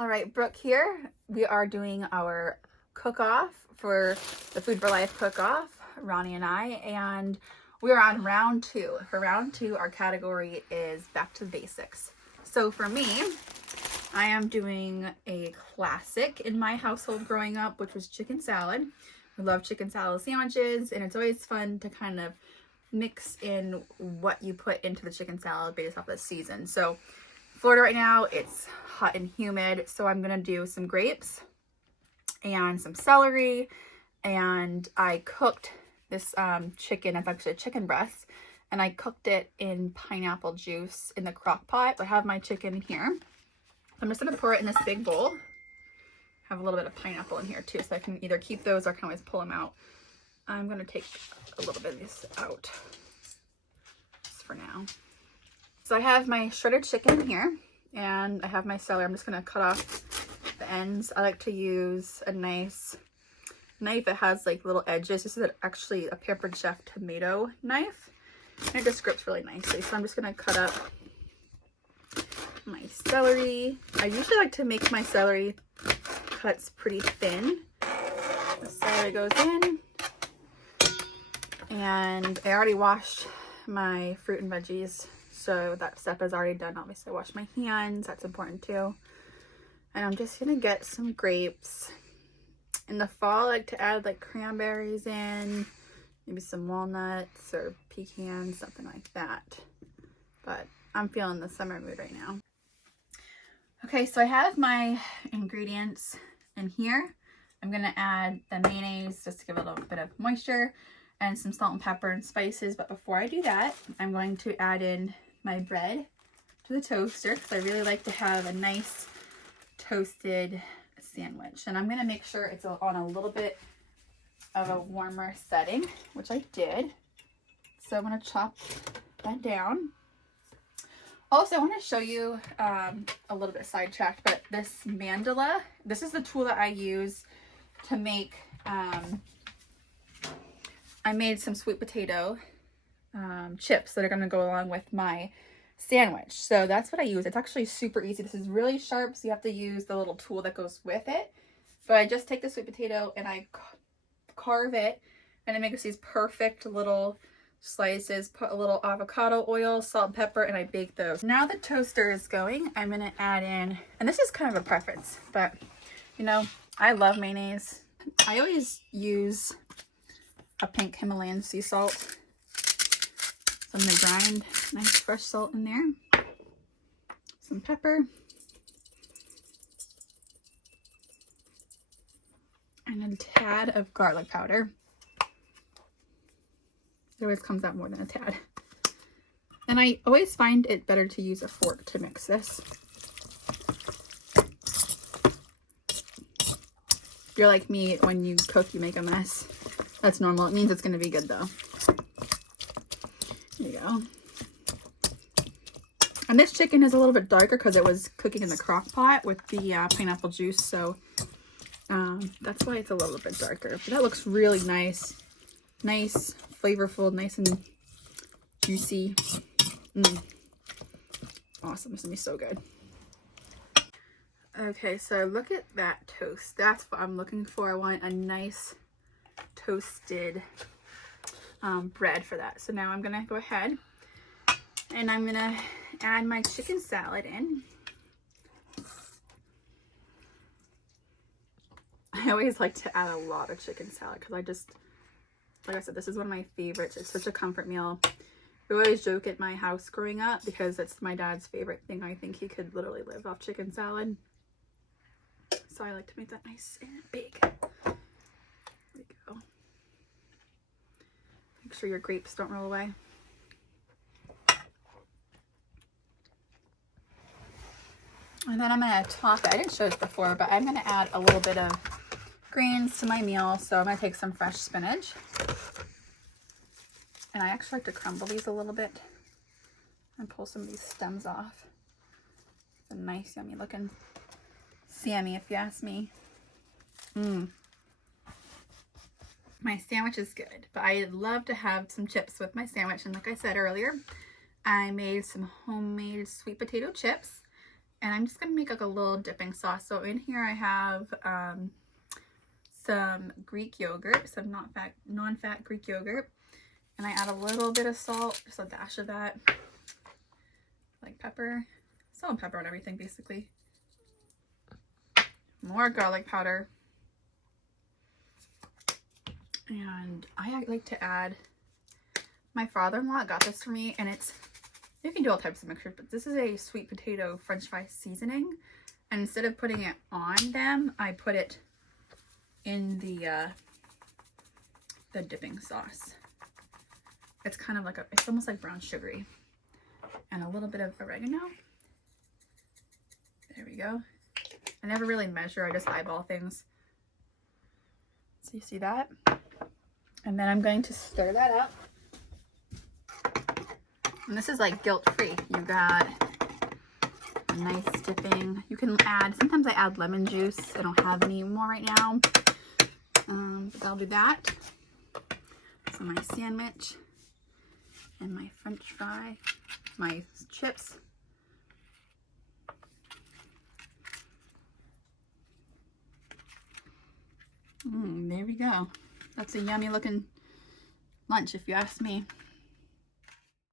All right, Brooke here. We are doing our cook-off for the Food for Life cook-off, Ronnie and I, and we are on round 2. For round 2, our category is back to basics. So for me, I am doing a classic in my household growing up, which was chicken salad. We love chicken salad sandwiches, and it's always fun to kind of mix in what you put into the chicken salad based off the season. So Florida right now, it's hot and humid, so I'm gonna do some grapes and some celery, and I cooked this chicken. It's actually a chicken breast, and I cooked it in pineapple juice in the crock pot. I have my chicken here. I'm just gonna pour it in this big bowl. Have a little bit of pineapple in here too, so I can either keep those or I can always pull them out. I'm gonna take a little bit of this out just for now. So I have my shredded chicken here, and I have my celery. I'm just gonna cut off the ends. I like to use a nice knife that has like little edges. This is actually a Pampered Chef tomato knife, and it just grips really nicely. So I'm just gonna cut up my celery. I usually like to make my celery cuts pretty thin. The celery goes in, and I already washed my fruit and veggies, so that step is already done. Obviously I wash my hands, that's important too. And I'm just gonna get some grapes. In the fall I like to add like cranberries in, maybe some walnuts or pecans, something like that, but I'm feeling the summer mood right now. Okay, so I have my ingredients in here. I'm gonna add the mayonnaise just to give it a little bit of moisture, and some salt and pepper and spices. But before I do that, I'm going to add in my bread to the toaster, because I really like to have a nice toasted sandwich. And I'm gonna make sure it's on a little bit of a warmer setting, which I did. So I'm gonna chop that down. Also, I want to show you a little bit sidetracked, but this mandala, this is the tool that I use to make, I made some sweet potato chips that are going to go along with my sandwich. So that's what I use. It's actually super easy. This is really sharp, so you have to use the little tool that goes with it. But I just take the sweet potato and I carve it, and it makes these perfect little slices. Put a little avocado oil, salt and pepper, and I bake those. Now the toaster is going, I'm gonna add in, and this is kind of a preference, but you know, I love mayonnaise. I always use a pink Himalayan sea salt. So I'm gonna grind nice fresh salt in there, some pepper, and a tad of garlic powder. It always comes out more than a tad. And I always find it better to use a fork to mix this. If you're like me, when you cook, you make a mess. That's normal. It means it's going to be good though. There you go. And this chicken is a little bit darker because it was cooking in the crock pot with the pineapple juice. So that's why it's a little bit darker. But that looks really nice. Nice, flavorful, nice and juicy. Awesome. This is gonna be so good. Okay, so look at that toast. That's what I'm looking for. I want a nice toasted bread for that. So now I'm gonna go ahead and I'm gonna add my chicken salad in. I always like to add a lot of chicken salad because I just, like I said, this is one of my favorites. It's such a comfort meal. We always joke at my house growing up because it's my dad's favorite thing. I think he could literally live off chicken salad. So I like to make that nice and big. There we go. Make sure your grapes don't roll away. And then I'm going to top it. I didn't show this before, but I'm going to add a little bit of greens to my meal. So I'm going to take some fresh spinach. And I actually like to crumble these a little bit and pull some of these stems off. It's a nice, yummy looking Sammy, if you ask me. My sandwich is good, but I love to have some chips with my sandwich. And like I said earlier, I made some homemade sweet potato chips. And I'm just gonna make like a little dipping sauce. So in here I have some Greek yogurt, some non-fat Greek yogurt. And I add a little bit of salt, just a dash of that. Like pepper, salt and pepper on everything basically. More garlic powder. And I like to add, my father-in-law got this for me, and it's, you can do all types of mixtures, but this is a sweet potato french fry seasoning. And instead of putting it on them, I put it in the dipping sauce. It's kind of like it's almost like brown sugary. And a little bit of oregano. There we go. I never really measure, I just eyeball things. So you see that? And then I'm going to stir that up. And this is like guilt-free. You got a nice dipping. You can add, sometimes I add lemon juice. I don't have any more right now. But I'll do that. So my sandwich and my french fry, my chips. There we go. That's a yummy looking lunch if you ask me.